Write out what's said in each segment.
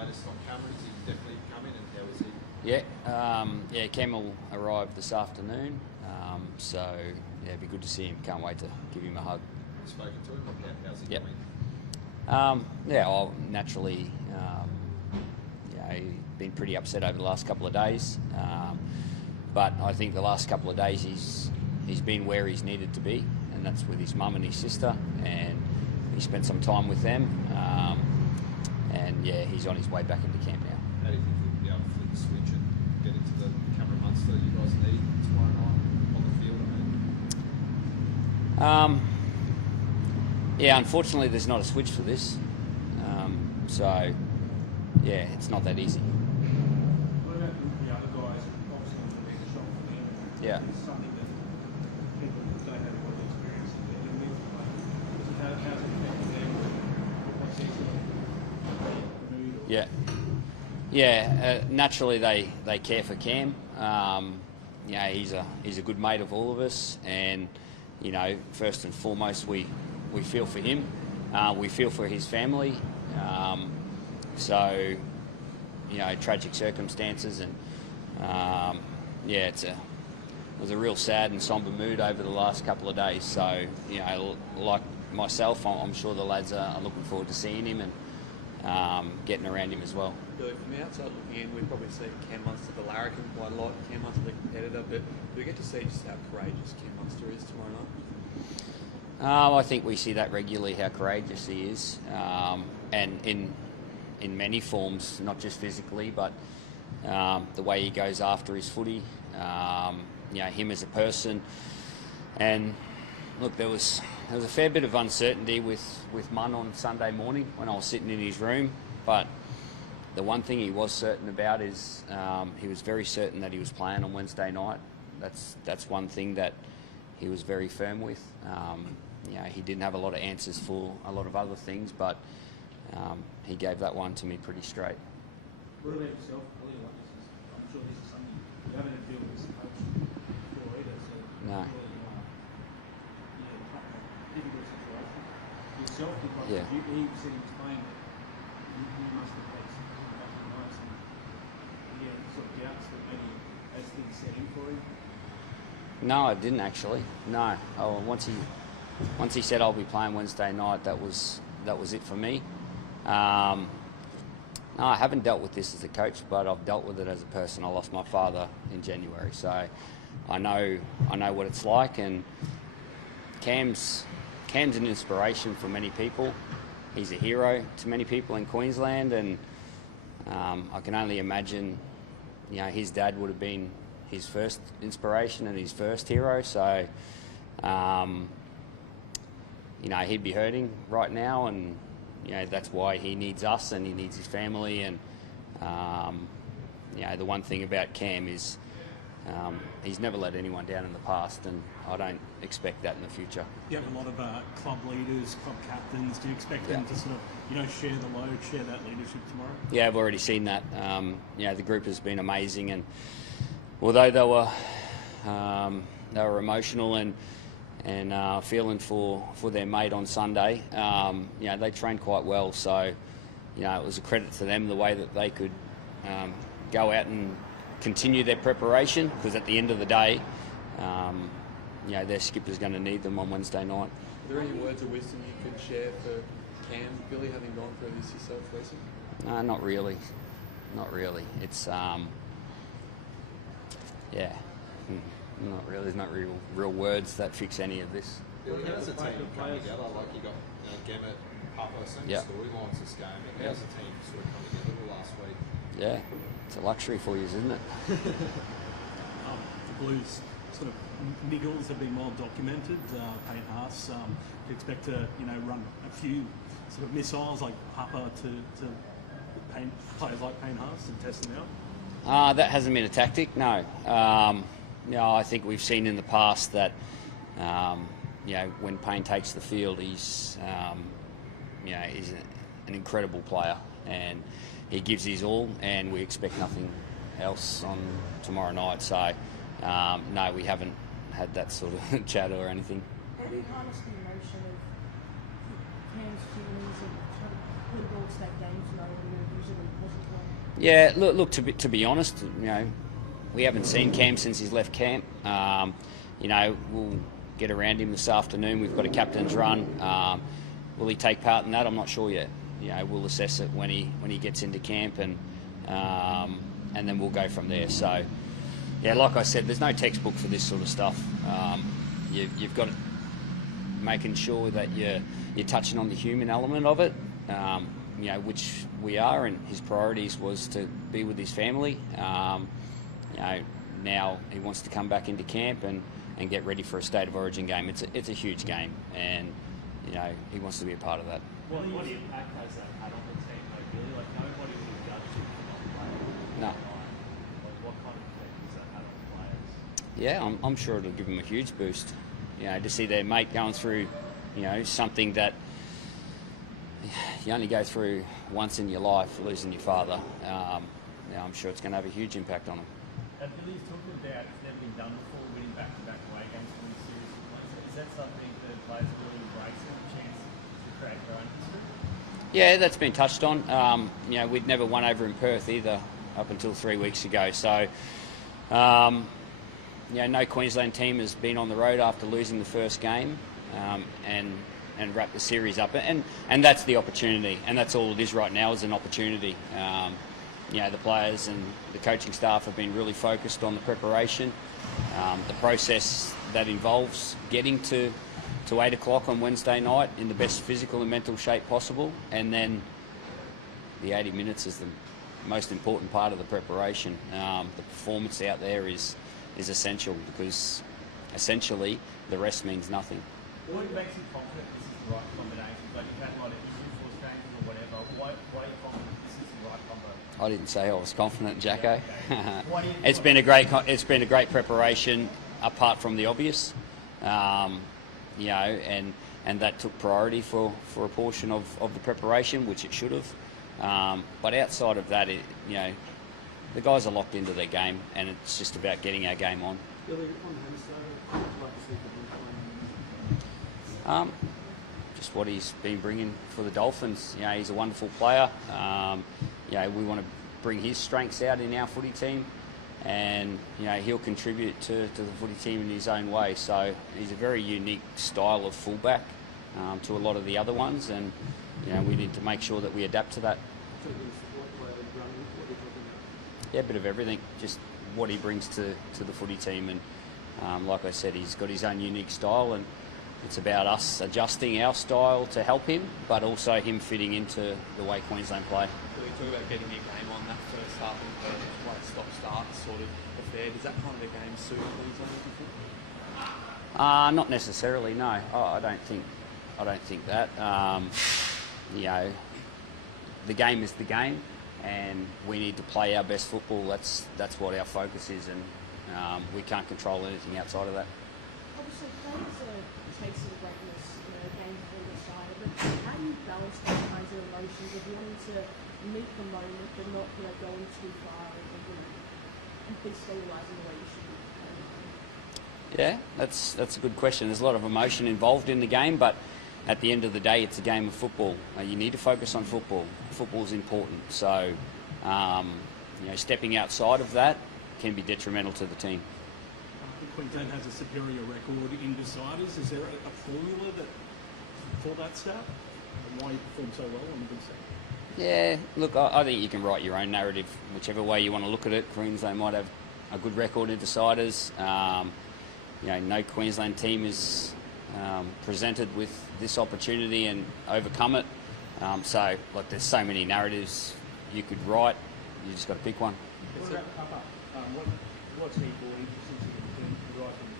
latest on Cameron? Is he definitely coming, and how is he? Yeah, Cam will arrive this afternoon. So yeah, it'd be good to see him. Can't wait to give him a hug. Have you spoken to him? How's he Yep. coming? I'll naturally, he's been pretty upset over the last couple of days. But I think the last couple of days he's been where he's needed to be, and that's with his mum and his sister, and he spent some time with them. And yeah, he's on his way back into camp now. How do you think he'll be able to flip the switch and get into the Cameron Munster you guys need tomorrow night on the field? Yeah, unfortunately, there's not a switch for this. So yeah, it's not that easy. What about the other guys? Obviously, it's a big shock for them. Yeah. It's something that people don't have a lot of experience in dealing with. How's it affecting them? What's their sort of mood? Naturally, they care for Cam. He's a good mate of all of us, and first and foremost, we feel for him. We feel for his family. Tragic circumstances, and it was a real sad and sombre mood over the last couple of days. So, like myself, I'm sure the lads are looking forward to seeing him and getting around him as well. Billy, from the outside looking in, we probably see Cam Munster the larrikin quite a lot. Cam Munster the competitor, but do we get to see just how courageous Cam Munster is tomorrow night? I think we see that regularly, how courageous he is, and in many forms, not just physically, but the way he goes after his footy, him as a person. And look, there was a fair bit of uncertainty with Munn on Sunday morning when I was sitting in his room, but the one thing he was certain about is he was very certain that he was playing on Wednesday night. That's one thing that he was very firm with. He didn't have a lot of answers for a lot of other things, but he gave that one to me pretty straight. What about yourself, Billy? I'm sure this is something you haven't had to deal with as a coach before either. So No. Difficult situation. Yourself, because Yeah. he said he was playing, you must have had some back in nights and sort of doubts that maybe as things set in for him. No, I didn't actually. No. Once he said I'll be playing Wednesday night, that was it for me. No, I haven't dealt with this as a coach, but I've dealt with it as a person. I lost my father in January, so I know what it's like. And Cam's an inspiration for many people. He's a hero to many people in Queensland, and I can only imagine, his dad would have been his first inspiration and his first hero. So, he'd be hurting right now, and that's why he needs us and he needs his family. And the one thing about Cam is he's never let anyone down in the past, and I don't expect that in the future. You have a lot of club leaders, club captains. Do you expect them to sort of, share the load, share that leadership tomorrow? Yeah, I've already seen that. The group has been amazing, and although they were emotional and feeling for their mate on Sunday, they trained quite well. So, it was a credit to them the way that they could go out and continue their preparation, because at the end of the day, their skipper's going to need them on Wednesday night. Are there any words of wisdom you could share for Cam, Billy, having gone through this yourself recently? No, not really. Not really. It's not really. There's not real words that fix any of this. Billy, how's the team come together? Like, you got Gemma, Papa, same storylines this game. But how's the team sort of come together the last week? Yeah, it's a luxury for you, isn't it? The Blues sort of niggles have been well documented. Payne Haas, do you expect to run a few sort of missiles like Papa to players like Payne Haas and test them out? That hasn't been a tactic, no. I think we've seen in the past that when Payne takes the field, he's an incredible player, and he gives his all, and we expect nothing else on tomorrow night. So no, we haven't had that sort of chat or anything. How do you harness the emotion of Cam's feelings and try to put it all to that game tonight, and use it in a positive Yeah, look to be honest, we haven't seen Cam since he's left camp. We'll get around him this afternoon. We've got a captain's run. Will he take part in that? I'm not sure yet. We'll assess it when he gets into camp, and then we'll go from there. So, yeah, like I said, there's no textbook for this sort of stuff. You've got to making sure that you're touching on the human element of it, which we are, and his priorities was to be with his family. Now he wants to come back into camp and get ready for a State of Origin game. It's a huge game, and he wants to be a part of that. What impact has that had on the team, really? Like, nobody would have judged him for not playing. No. Like, what kind of effect does that have on players? Yeah, I'm sure it'll give him a huge boost. To see their mate going through, something that you only go through once in your life, losing your father. I'm sure it's going to have a huge impact on them. Billy's talking about it's never been done before, winning back-to-back away games for these series. Is that something that players really embrace, a chance to create their own history? Yeah, that's been touched on. We'd never won over in Perth either up until 3 weeks ago. So, no Queensland team has been on the road after losing the first game and wrap the series up. And that's the opportunity, and that's all it is right now, is an opportunity. The players and the coaching staff have been really focused on the preparation, the process that involves getting to 8 o'clock on Wednesday night in the best physical and mental shape possible, and then the 80 minutes is the most important part of the preparation. The performance out there is essential, because essentially the rest means nothing. What makes you confident this is the right combination? Like, you've had a lot of injury force changes or whatever. Why are you confident this is the right combo? I didn't say I was confident, Jacko. Why do you It's been a great preparation, apart from the obvious, and that took priority for a portion of the preparation, which it should have. But outside of that, the guys are locked into their game, and it's just about getting our game on. Just what he's been bringing for the Dolphins. He's a wonderful player. We want to bring his strengths out in our footy team, and he'll contribute to the footy team in his own way. So he's a very unique style of fullback to a lot of the other ones, and we need to make sure that we adapt to that. Yeah, a bit of everything. Just what he brings to the footy team, and like I said, he's got his own unique style, and it's about us adjusting our style to help him, but also him fitting into the way Queensland play. So we talk about getting your game on that first half and like stop-start sort of affair. Does that kind of a game suit Queensland, do you think? Not necessarily, no. I don't think that. The game is the game, and we need to play our best football. That's what our focus is, and we can't control anything outside of that. Obviously, players are chasing greatness, games before the side, but how do you balance those kinds of emotions of wanting to meet the moment but not, going too far and destabilising the way you should be? Yeah, that's a good question. There's a lot of emotion involved in the game, but at the end of the day, it's a game of football. You need to focus on football. Football's important. So, stepping outside of that can be detrimental to the team. Queensland has a superior record in deciders. Is there a formula for that stat? And why you perform so well on the big side? Yeah, look, I think you can write your own narrative, whichever way you want to look at it. Queensland might have a good record in deciders. No Queensland team is presented with this opportunity and overcome it. There's so many narratives you could write. You just got to pick one. What about Papa? What's he brought into the team right from the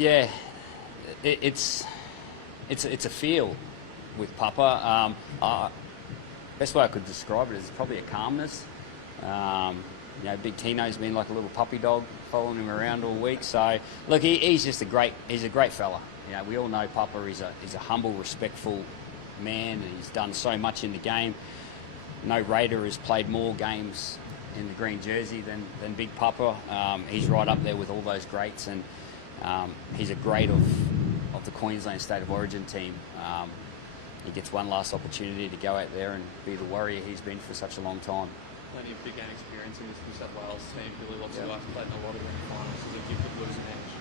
family? It's a feel with Papa. Best way I could describe it is probably a calmness. Big Tino's been like a little puppy dog, following him around all week. So look, he's just a great fella. We all know Papa. He's a humble, respectful man, and he's done so much in the game. No Raider has played more games in the green jersey than Big Papa. He's right up there with all those greats, and he's a great of the Queensland State of Origin team. he gets one last opportunity to go out there and be the warrior he's been for such a long time. Plenty of big game experience in this New South Wales team. Really lots of guys played in a lot of grand finals, so they give the Blues an edge.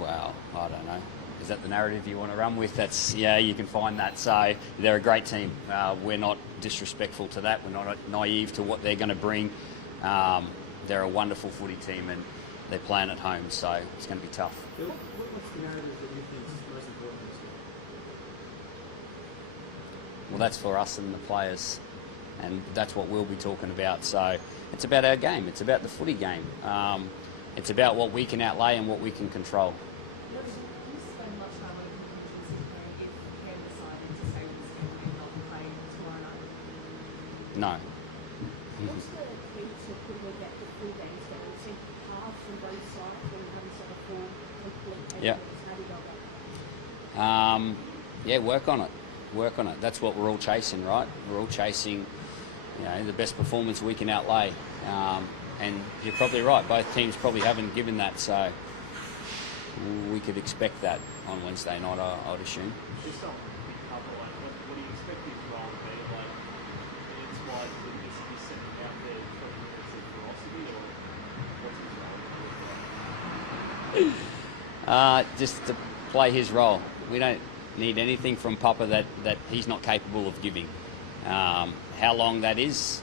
Well, I don't know. Is that the narrative you want to run with? That's, yeah, you can find that. So they're a great team. We're not disrespectful to that. We're not naive to what they're going to bring. They're a wonderful footy team and they're playing at home, so it's going to be tough. What's the narrative that you think is most important this year? Well, that's for us and the players, and that's what we'll be talking about. So it's about our game. It's about the footy game. It's about what we can outlay and what we can control. You spend much time on a contingency plan if Cam decided to stay with this game and not play tomorrow night? No. What's the key to quickly get the full games going? So half from both sides when you have sort of full complete Yeah. How do you go about that? Yeah, work on it. Work on it. That's what we're all chasing, right? We're all chasing, the best performance we can outlay. And you're probably right. Both teams probably haven't given that, so we could expect that on Wednesday night, I'd assume. Just on big couple, like, what do you expect his role to be? Like, it's wise to be sitting out there 20 minutes of velocity, or what's his role? Just to play his role. We don't need anything from Papa that he's not capable of giving. How long that is,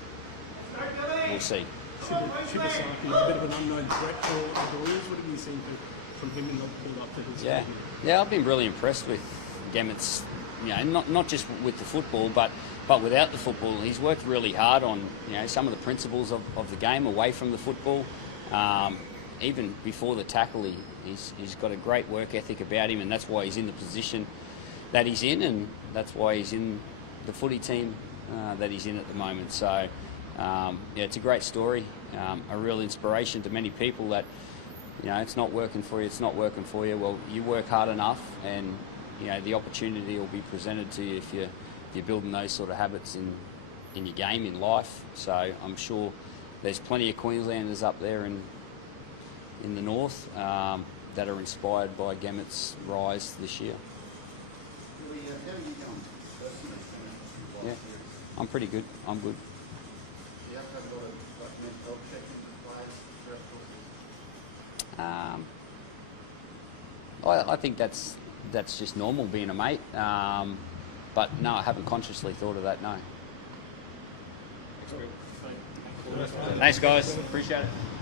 we'll see. Shibasaki is a bit of an unknown threat for the Blues. What have you seen from him in the build up to his Yeah, debut? yeah, I've been really impressed with Gammett's, not just with the football, but without the football. He's worked really hard on, some of the principles of the game away from the football. Even before the tackle, he's got a great work ethic about him, and that's why he's in the position that he's in, and that's why he's in the footy team that he's in at the moment. So, it's a great story, a real inspiration to many people that, it's not working for you, it's not working for you. Well, you work hard enough, and, the opportunity will be presented to you if you're building those sort of habits in your game, in life. So I'm sure there's plenty of Queenslanders up there in the north that are inspired by Gammett's rise this year. Yeah, I'm pretty good. I'm good. I think that's just normal being a mate. But no, I haven't consciously thought of that. No. Thanks, guys. Appreciate it.